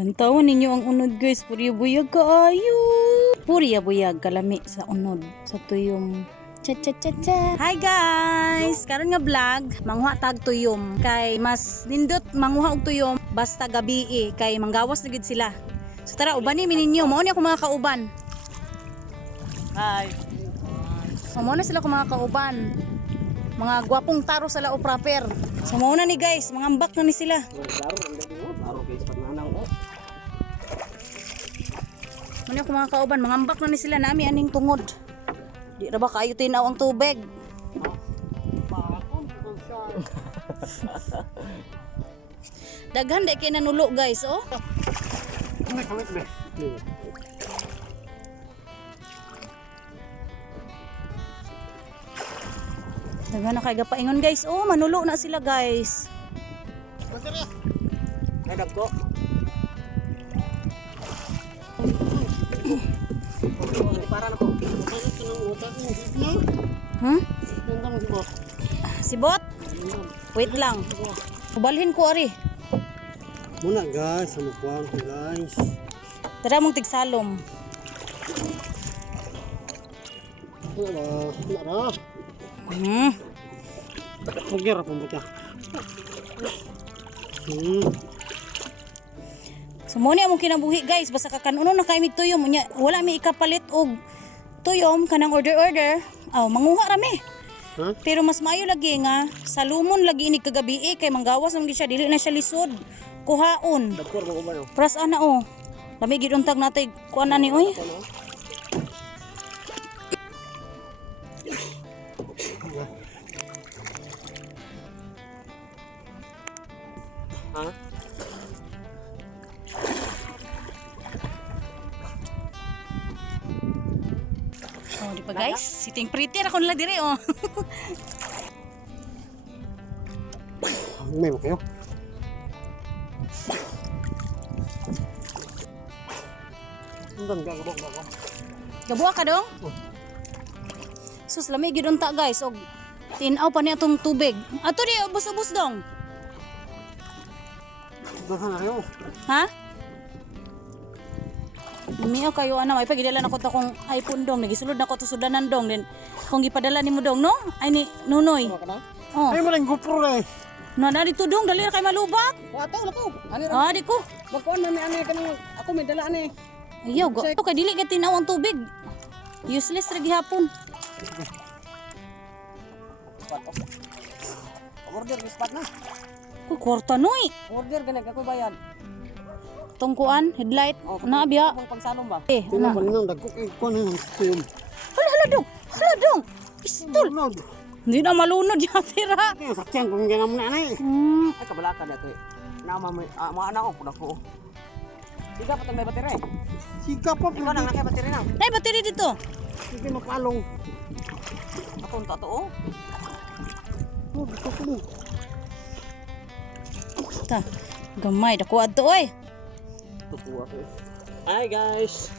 Antawan ninyo ang unod guys, puriya buyag kaayo. Puriya buyag kalami sa unod sa tuyom. Cha cha cha cha. Hi guys, karon nga vlog manghuha tag tuyom kay mas nindot manghuha og tuyom basta gabi kay manggawas na gid sila. So tara ubani mi ninyo, mao ni ako mga kauban. Hi. So mao na sila ko mga kauban. Mga gwapong taro sa lao proper. So mao na ni guys, mangambak na ni sila. Taro guys pag nanang oh. Muna ko mga kauban, mangambak na ni sila nami aning tungod. Di ra ba kayo tinaw ang tubig? Daghan di kay nanulo guys, oh. Daghan na kay gapaingon guys, oh, manulo na sila guys. Ay dagko. Para na ko. Sibot? Wait lang. Ubalhin ko ari. Muna guys, ano ko guys. Tara mong tigsalom. Nara. Pagkira po mo ta. So mo ni among kinabuhi guys, basta kakanuno na kay mig tuyom unya wala mi ikapalit og tuyom kanang order. Aw manguha rami. Huh? Pero mas maayo lagi nga salumon lagi ini kagabi kay manggawas man gid siya dili na siya lisod. Kuhaon. Dagkor mo ba no? Pras ana oh. Lami gid untag natay kuan ani oy. Ha? Oh, di pa guys? Sitting pretty ra kon la dire oh. May mo kayo. Ang gagabok na ko. Gabuha ka dong? Sus lami gid unta guys og tinaw pa ni atong tubig. Ato di ubos-ubos dong. Dahan na rin. Ha? Miyo kayo ana may pagidala na ko ta kong iPhone dong nagisulod na ko to sudanan dong din kung gipadala nimo dong no ay ni Nunoy. Oh. Ay mo lang GoPro na eh. Na dito dong dali ra kay malubak. Wato na ko. Ani ra. Ah di ko. Magkuan na ni ani kanang ako may dala ani. Ayaw go. Kay dili ka tinaw ang tubig. Useless ra gihapon. Order ni spot na. Ko kwarta noy. Order ganag ako bayad. Tungkuan headlight na biya. Ang pangsalom ba? Eh, Tingnan ana. mo nang dagko kay kuan na tuyom. Hala dong. Hala dong. Pistol. Hindi na malunod yung tira. Kaya sakyan kung ganyan mo na ani. Ay kabalaka na to eh. Nama mo mga anak ko kudak ko. Siga pa may battery. Siga pa. Ikaw nang nakay battery na. Nay, battery dito. Sige mapalong. Ako ang tato oh. Oh, gusto ko. Ta. Gamay dako adto oy. Tutuwa ko. Hi guys.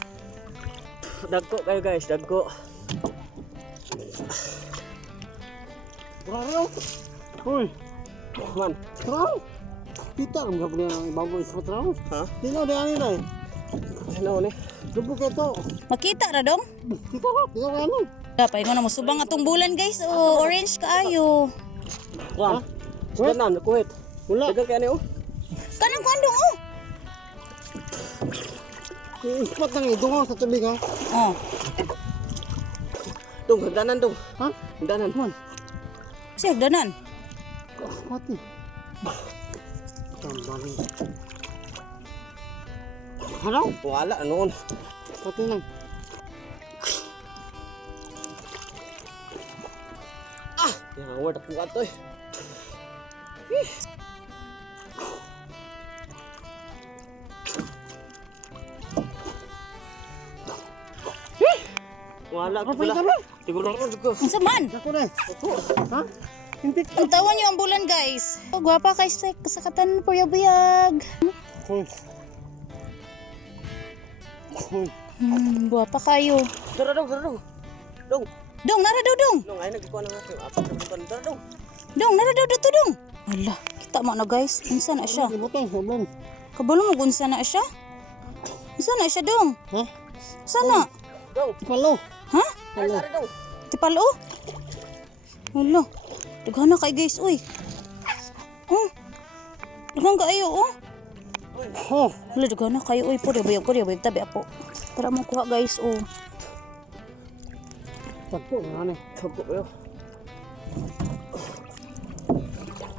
Dagko kayo guys, dagko. Bravo. Hoy. Man, bravo. Kita ang gabli ng bago ispo bravo. Ha? Tino de ani dai. Ano ni? Dubo ka to. Makita ra dong. Kita ra, tino ano? Dapat ingon na mo subang atong bulan guys. Oh, orange kaayo. Kuan. Sudan na kuwet. Wala. Dagan kay ani oh. Kanang kandong oh. Ispat nang idungo sa tubig ha. Oh. Dong, hagdanan dong. Ha? Hagdanan man. Siya danan. Mati. Tambang. Hello? Wala noon. Pati lang. Ah, yang award aku katoy. Wala ko pala. Siguro ko. Unsa man? Ako na. Ha? Hindi. Ang tawan niyo ang bulan guys. Oh, gwapa kay sa kasakatan po buyag. Hoy. Hoy. Gwapa kayo. Dara dong, dara dong. Dong. Dong, nara daw dong. Dong, ay nagkuha na nga kayo. Apat na bukan. Dara dong. Dong, nara daw dito dong. Ala, kita mo na guys. Unsa na siya? Ibutang, sabon. Kabalo mo kung sana siya? Sana siya dong? Ha? Sana? Tipalo. Ha? Palo. Tipalo? Hala. Daghan na kay guys, uy. Oh. Daghan kaayo, oh. Oh. Hala, daghan na kayo, uy. Puri, bayag, tabi apo. Para mo kuha guys, oh. Tagpo nga ni. Tagpo yo.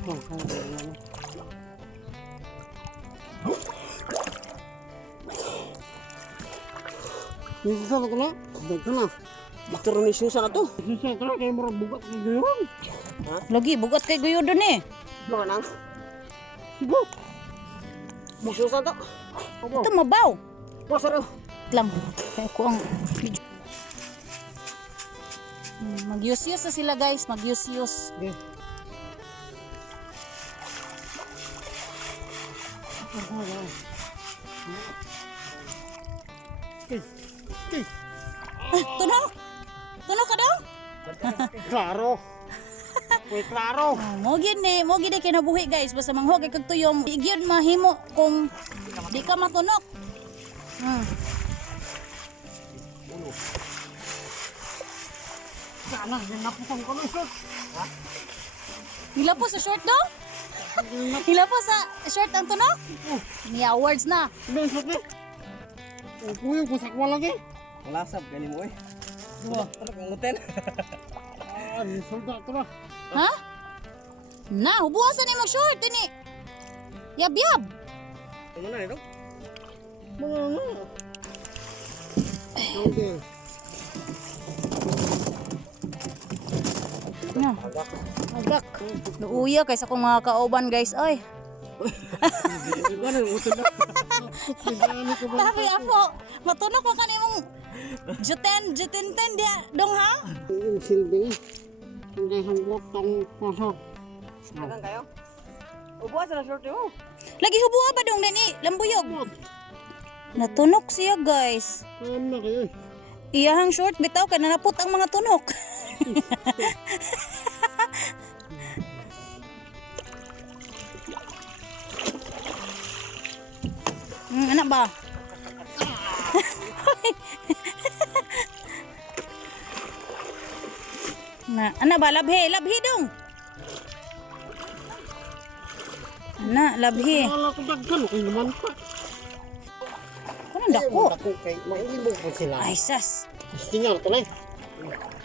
Oh, Nisa na ko na. Daghan na. Magkaroon ni Susan na to. Nisa na kay murag bugat kay gayon. Lagi, bugat kay guyo doon eh. Baka nang. Sigo. Mo Susan to. Ito mabaw. Puasa rin. Lang. Kaya ko ang video. Mag-use-use na sila guys, mag-use-use. Okay. Okay. Tunog? Tunog ka daw? Klaro. Uy, klaro. Mo gid kinabuhi guys, basta manghog kay kag tuyom. Igyon mahimo kung di ka matunok. Sana, yung napusang ko na shot. Hila po sa short daw? Hila po sa short ang tunok? Ni awards na. Hindi, shot eh. Kuya, kusakwa lagi. Lasab gani mo eh. Wah. Ano kang nguten? Solda ito na. Ha? Na, hubuasan ni mo short ini. Yab. Ano na ito? Mga nga. Okay. Na. Agak. Luuya kaysa kung mga kauban guys, oy. Tapi ako, matunok pa kanimong juten dia dong ha? Yung silbi. Hindi hanggot ang pasok. Akan kayo? Ubuan sa short mo. Lagi hubua ba dong dani? Lambuyog. Natunok siya guys. Ano kayo? Iyahang short bitaw kay nanapot ang mga tunok. Anak ba? Anak ba? Labhi dong. Anak, labhi. Wala ko daggan. Okay naman pa. Ano dako? Ako kay mailibog po sila. Ay, sas. Tingnan ito na eh.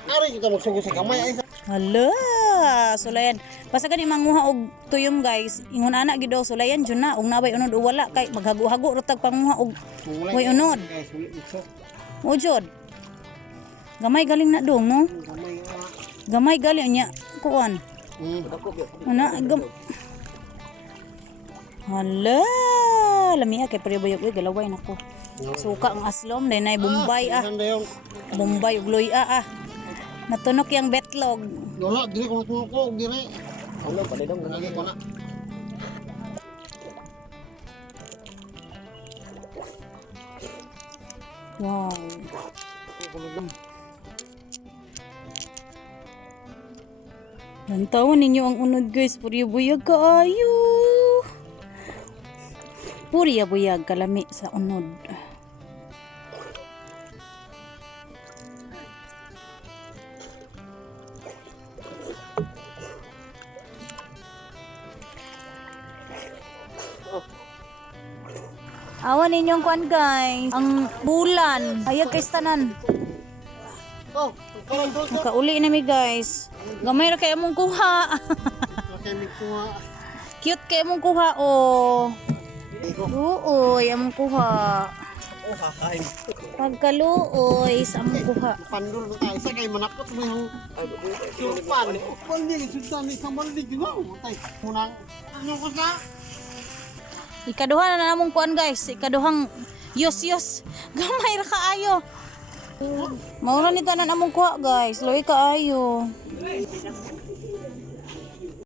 Ari kita magsugo sa kamay. Ay, Hala, sulayan. Basta gani manguha og tuyom guys. Ingon ana gid daw sulayan jud na ug nabay unod o wala kay maghago-hago rutag panguha og way unod. guys, ulit ito. O jud. Gamay galing na dong no. Kamay nga. Gamay galing nya kuan. Ana gam. Hala, lami kay paribayog galaway nako. Suka ang aslom dai nay Bombay Ganda yung. Bombay ug loya Natunok yang betlog. Wala, dili ko ko dili. Ano pa dong? Lagi ko na. Wow. Lantawan ninyo ang unod guys. Purya-buyag kaayo. Purya-buyag kalami sa unod. Awan ninyong kwan guys. Ang bulan. Hayag kay tanan. Oh, karon to. Nakauli na mi guys. Gamay ra kay among kuha. Okay, mi kuha. Cute kay among kuha oh. Luoy among kuha. Oh, kakain. Pagkaluoy sa among kuha. Pandul mo tayo sa kay manakot mo yung supan. Pandi sudan ni kamali ginaw. Tay, munang ano ko sa? Ikaduha na namong kuan guys. Ikaduhang yos. Gamay ra kaayo. Maura nito na namong kuha guys. Loy kaayo.